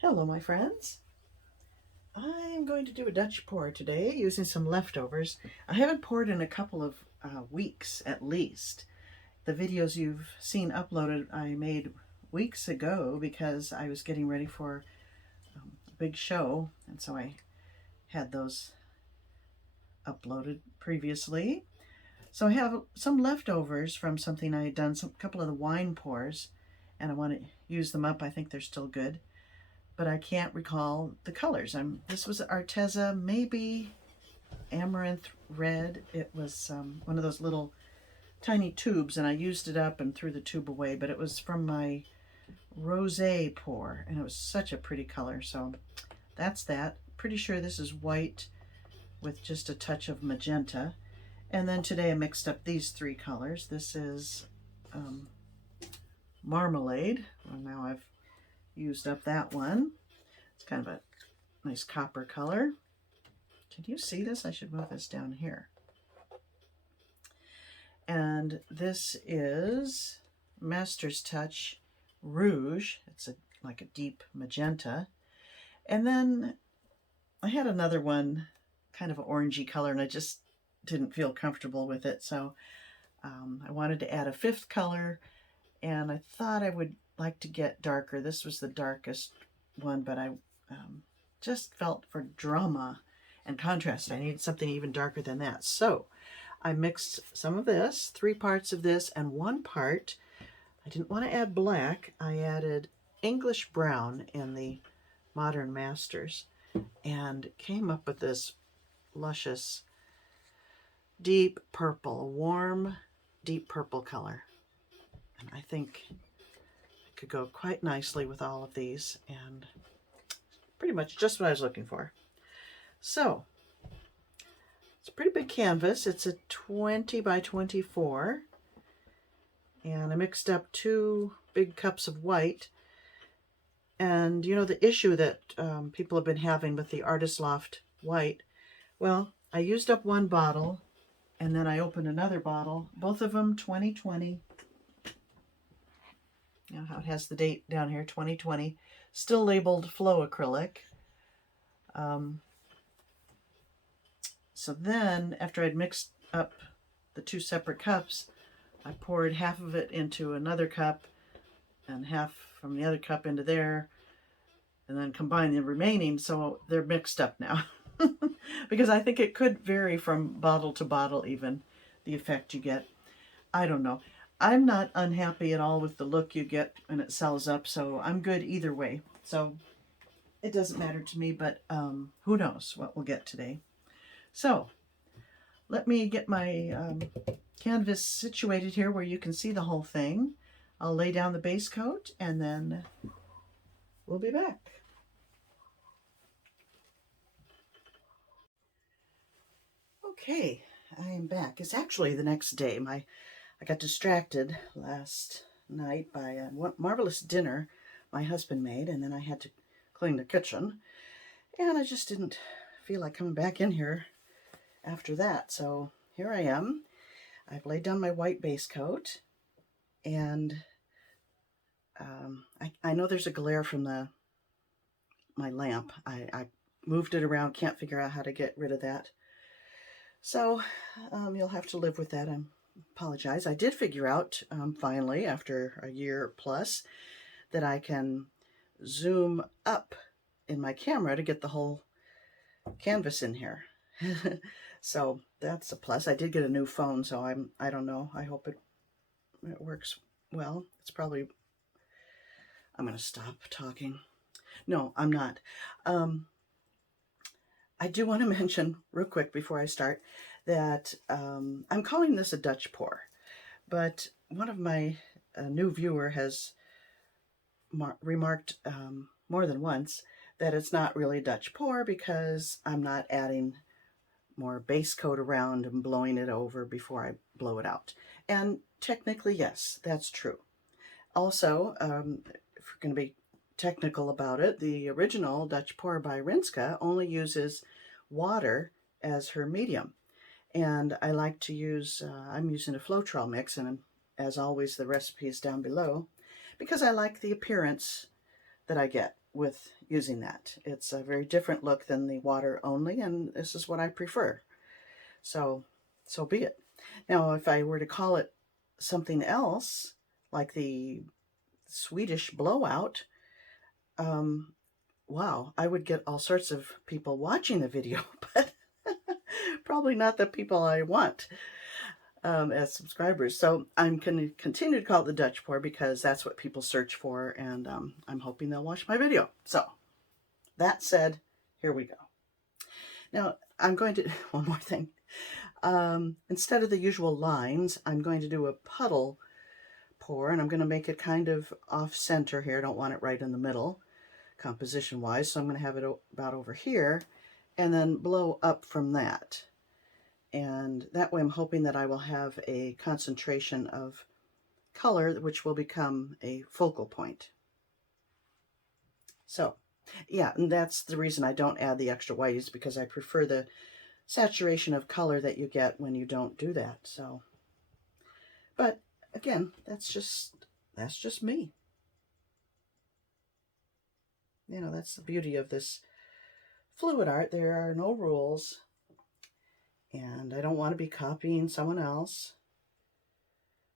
Hello, my friends. I'm going to do a Dutch pour today using some leftovers. I haven't poured in a couple of weeks at least. The videos you've seen uploaded I made weeks ago because I was getting ready for a big show, and so I had those uploaded previously. So I have some leftovers from something I had done, a couple of the wine pours, and I want to use them up. I think they're still good, but I can't recall the colors. This was Arteza, maybe Amaranth Red. It was one of those little tiny tubes, and I used it up and threw the tube away, but it was from my rosé pour, and it was such a pretty color. So that's that. Pretty sure this is white with just a touch of magenta. And then today I mixed up these three colors. This is Marmalade. Well, now I've used up that one. It's kind of a nice copper color. Can you see this? I should move this down here. And this is Master's Touch Rouge. It's like a deep magenta. And then I had another one, kind of an orangey color, and I just didn't feel comfortable with it. So I wanted to add a fifth color, and I thought I would like to get darker. This was the darkest one, but I just felt for drama and contrast I needed something even darker than that. So I mixed some of this, 3 parts of this, and 1 part, I didn't want to add black. I added English brown in the Modern Masters and came up with this luscious deep purple, a warm deep purple color. And I think it could go quite nicely with all of these, and pretty much just what I was looking for. So it's a pretty big canvas. It's a 20 by 24, and I mixed up 2 big cups of white. And you know the issue that people have been having with the Artist Loft White, well, I used up 1 bottle, and then I opened another bottle, both of them 2020. You know how it has the date down here, 2020, still labeled Flow Acrylic. So then, after I'd mixed up the 2 separate cups, I poured half of it into another cup and half from the other cup into there, and then combined the remaining, so they're mixed up now. Because I think it could vary from bottle to bottle even, the effect you get. I don't know. I'm not unhappy at all with the look you get when it sells up, so I'm good either way. So it doesn't matter to me, but who knows what we'll get today. So let me get my canvas situated here where you can see the whole thing. I'll lay down the base coat, and then we'll be back. Okay, I am back. It's actually the next day. I got distracted last night by a marvelous dinner my husband made, and then I had to clean the kitchen, and I just didn't feel like coming back in here after that. So here I am. I've laid down my white base coat, and I know there's a glare from my lamp. I moved it around, can't figure out how to get rid of that. So you'll have to live with that. I apologize. I did figure out finally, after a year plus, that I can zoom up in my camera to get the whole canvas in here. So that's a plus. I did get a new phone, so I don't know. I hope it works well. It's probably, I'm going to stop talking. No, I'm not. I do want to mention real quick before I start that I'm calling this a Dutch pour, but one of my new viewer has remarked more than once that it's not really a Dutch pour because I'm not adding more base coat around and blowing it over before I blow it out. And technically, yes, that's true. Also, if we're going to be technical about it, the original Dutch pour by Rinska only uses water as her medium. And I like to use, I'm using a Floetrol mix, and as always, the recipe is down below, because I like the appearance that I get. with using that. It's a very different look than the water only, and this is what I prefer. So be it. Now, if I were to call it something else, like the Swedish blowout, wow, I would get all sorts of people watching the video, but probably not the people I want as subscribers. So I'm going to continue to call it the Dutch pour because that's what people search for, and I'm hoping they'll watch my video. So that said, here we go. Now I'm going to, one more thing. Instead of the usual lines, I'm going to do a puddle pour, and I'm going to make it kind of off center here. I don't want it right in the middle composition wise, so I'm going to have it about over here and then blow up from that. And that way I'm hoping that I will have a concentration of color which will become a focal point. So yeah, and that's the reason I don't add the extra white, is because I prefer the saturation of color that you get when you don't do that. So, but again, that's just me. You know, that's the beauty of this fluid art. There are no rules, and I don't want to be copying someone else,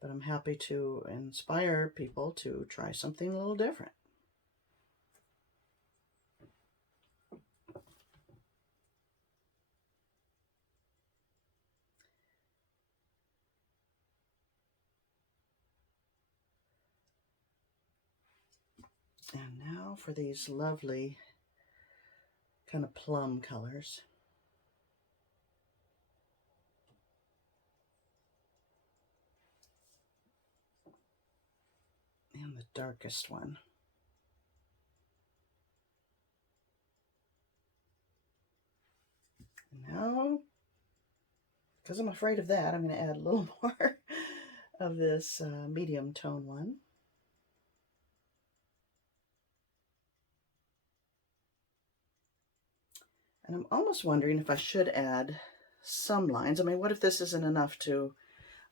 but I'm happy to inspire people to try something a little different. And now for these lovely kind of plum colors. And the darkest one. Now, because I'm afraid of that, I'm going to add a little more of this medium tone one. And I'm almost wondering if I should add some lines. I mean, what if this isn't enough to,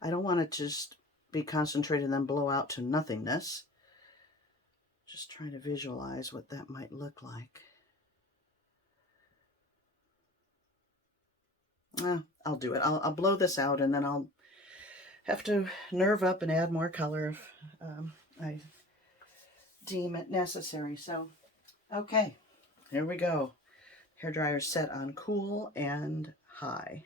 I don't want it to just be concentrated and then blow out to nothingness. Just trying to visualize what that might look like. I'll do it. I'll blow this out, and then I'll have to nerve up and add more color if I deem it necessary. So, okay, here we go. Hairdryer set on cool and high.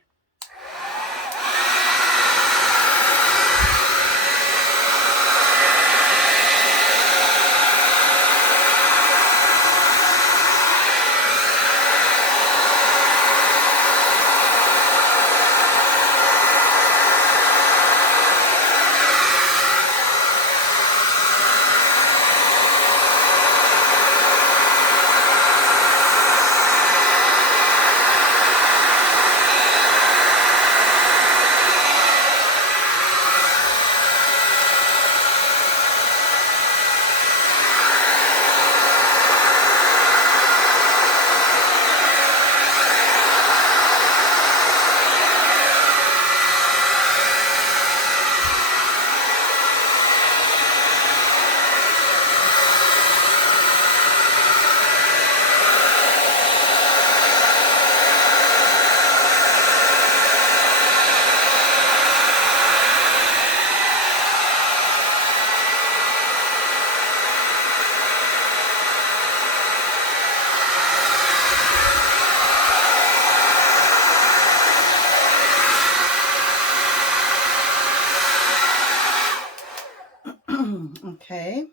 Okay.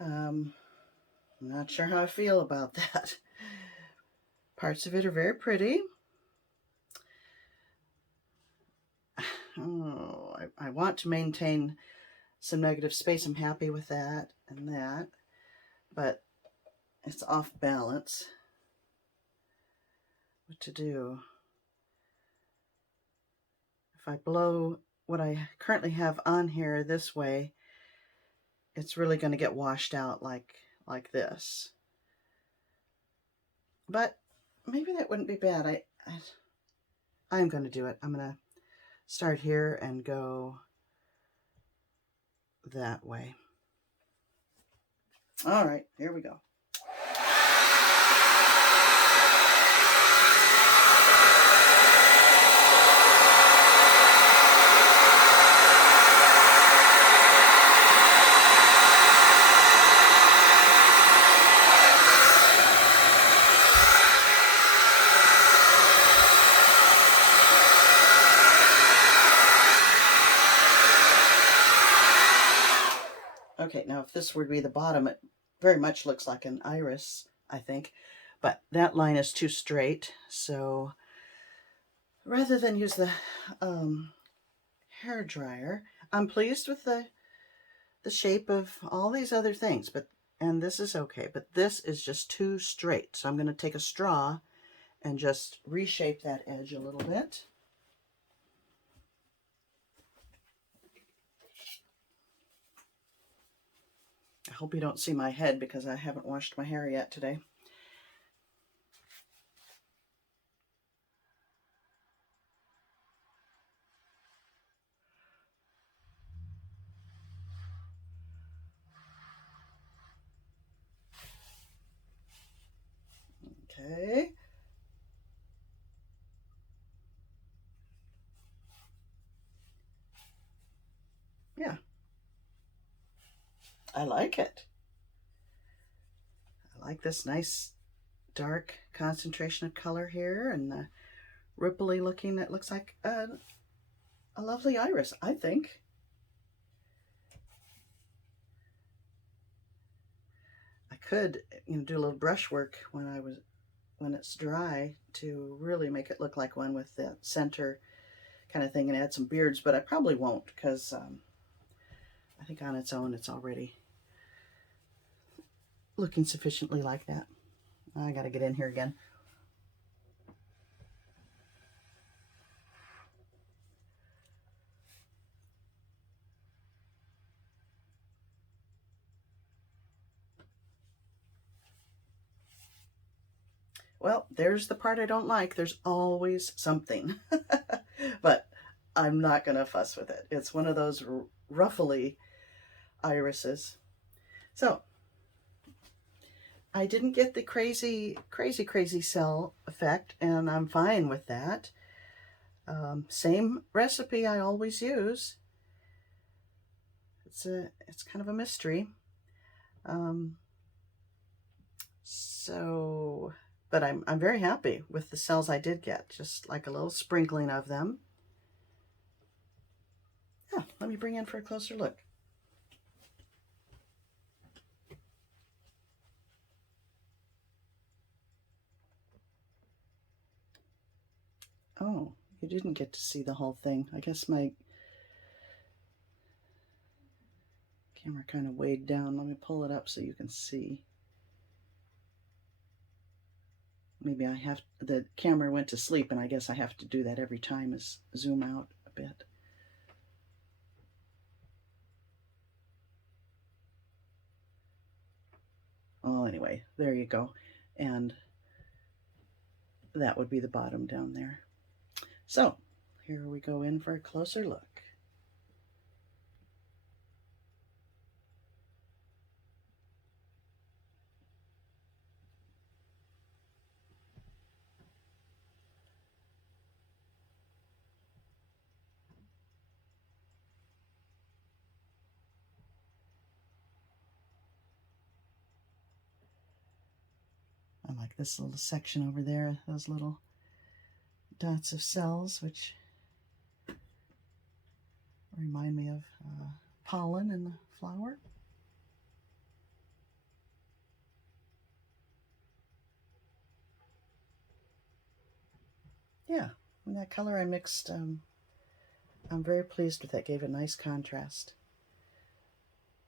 I'm not sure how I feel about that. Parts of it are very pretty. Oh, I want to maintain some negative space. I'm happy with that and that, but it's off balance. What to do? If I blow what I currently have on here this way, it's really going to get washed out like this. But maybe that wouldn't be bad. I'm going to do it. I'm going to start here and go that way. All right, here we go. Now, if this would be the bottom, it very much looks like an iris, I think. But that line is too straight, so rather than use the hair dryer, I'm pleased with the shape of all these other things, and this is okay, but this is just too straight. So I'm going to take a straw and just reshape that edge a little bit. I hope you don't see my head because I haven't washed my hair yet today. Okay. Yeah. I like it. I like this nice dark concentration of color here, and the ripply looking, it looks like a lovely iris, I think. I could, do a little brush work when it's dry to really make it look like one with the center kind of thing and add some beards, but I probably won't because I think on its own it's already looking sufficiently like that. I gotta get in here again. Well, there's the part I don't like. There's always something. But I'm not going to fuss with it. It's one of those ruffly irises. So, I didn't get the crazy cell effect, and I'm fine with that. Same recipe I always use. It's kind of a mystery. But I'm very happy with the cells I did get, just like a little sprinkling of them. Yeah, let me bring in for a closer look. Oh, you didn't get to see the whole thing. I guess my camera kind of weighed down. Let me pull it up so you can see. Maybe the camera went to sleep, and I guess I have to do that every time, is zoom out a bit. Well, anyway, there you go. And that would be the bottom down there. So here we go in for a closer look. I like this little section over there, those little dots of cells, which remind me of pollen in the flower. Yeah, and that color I mixed, I'm very pleased with that. Gave a nice contrast.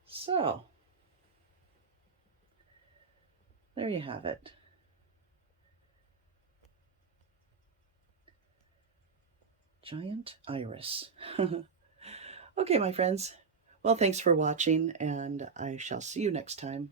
So, there you have it. Giant iris. Okay, my friends. Well, thanks for watching, and I shall see you next time.